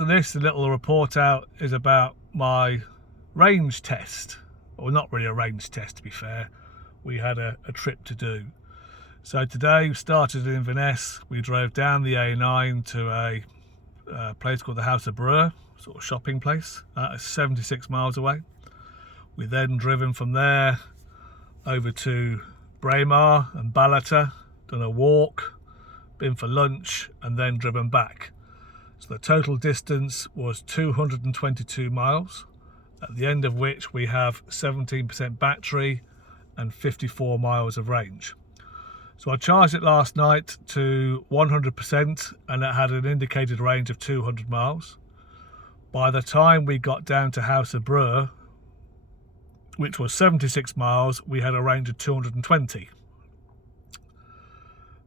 to this, the little report out is about my range test. Well, not really a range test, to be fair. We had a trip to do. So today we started in Inverness. We drove down the A9 to a place called the House of Brewer, sort of shopping place. It's 76 miles away. We then driven from there over to Braemar and Ballater, done a walk, been for lunch, and then driven back. So the total distance was 222 miles, at the end of which we have 17% battery and 54 miles of range. So I charged it last night to 100% and it had an indicated range of 200 miles. By the time we got down to House of Brewer, which was 76 miles, we had a range of 220.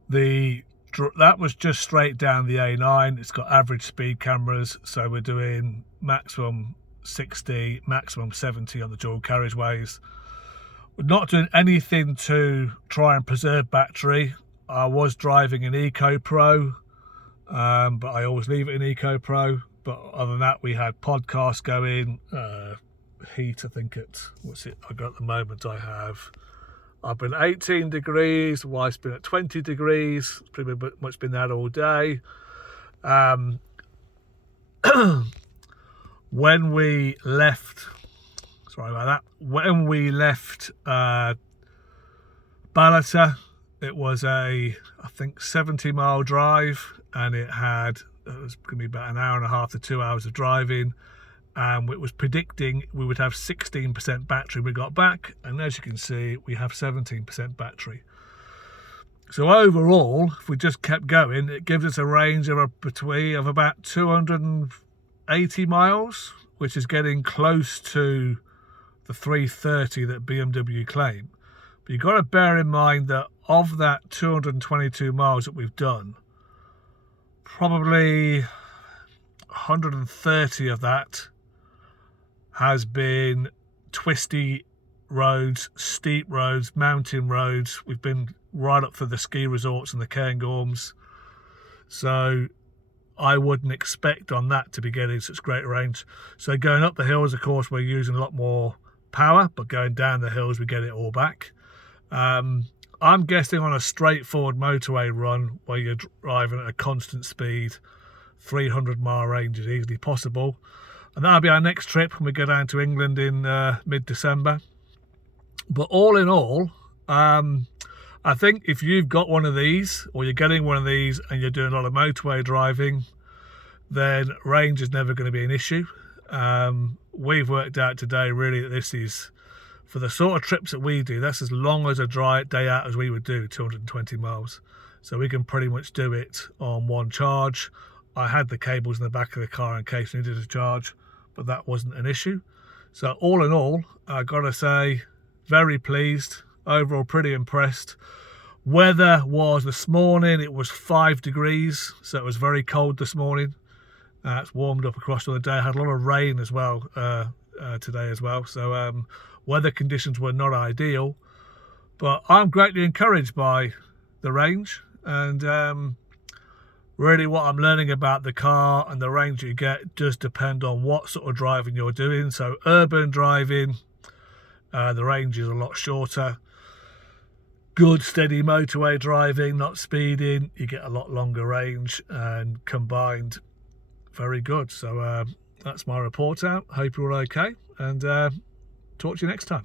That was just straight down the A9. It's got average speed cameras, so we're doing maximum 60, maximum 70 on the dual carriageways. We're not doing anything to try and preserve battery. I was driving an Eco Pro, but I always leave it in Eco Pro. But other than that, we had podcasts going, heat, I think what's it I got at the moment? I've been 18 degrees, wife's been at 20 degrees, pretty much been there all day. When we left, when we left Ballater, it was I think 70-mile drive, and it was going to be about an hour and a half to 2 hours of driving. And it was predicting we would have 16% battery when we got back, and as you can see, we have 17% battery. So overall, if we just kept going, it gives us a range of about 280 miles, which is getting close to the 330 that BMW claim. But you've got to bear in mind that of that 222 miles that we've done, probably 130 of that has been twisty roads, steep roads, mountain roads. We've been right up for the ski resorts and the Cairngorms. So I wouldn't expect on that to be getting such great range. So going up the hills, of course, we're using a lot more power, but going down the hills, we get it all back. I'm guessing on a straightforward motorway run where you're driving at a constant speed, 300-mile range is easily possible. And that'll be our next trip when we go down to England in mid-December. But all in all, I think if you've got one of these, or you're getting one of these and you're doing a lot of motorway driving, then range is never going to be an issue. We've worked out today really that this is, for the sort of trips that we do, that's as long as a day out as we would do, 220 miles. So we can pretty much do it on one charge. I had the cables in the back of the car in case we needed a charge, but that wasn't an issue. So all in all, I've got to say, very pleased. Overall, pretty impressed. Weather was this morning, it was 5 degrees, so it was very cold this morning. It's warmed up across the day. I had a lot of rain as well today as well. So weather conditions were not ideal, but I'm greatly encouraged by the range, and really what I'm learning about the car and the range you get does depend on what sort of driving you're doing. So urban driving, the range is a lot shorter. Good steady motorway driving, not speeding, you get a lot longer range, and combined, very good. So that's my report out. Hope you're all okay, and talk to you next time.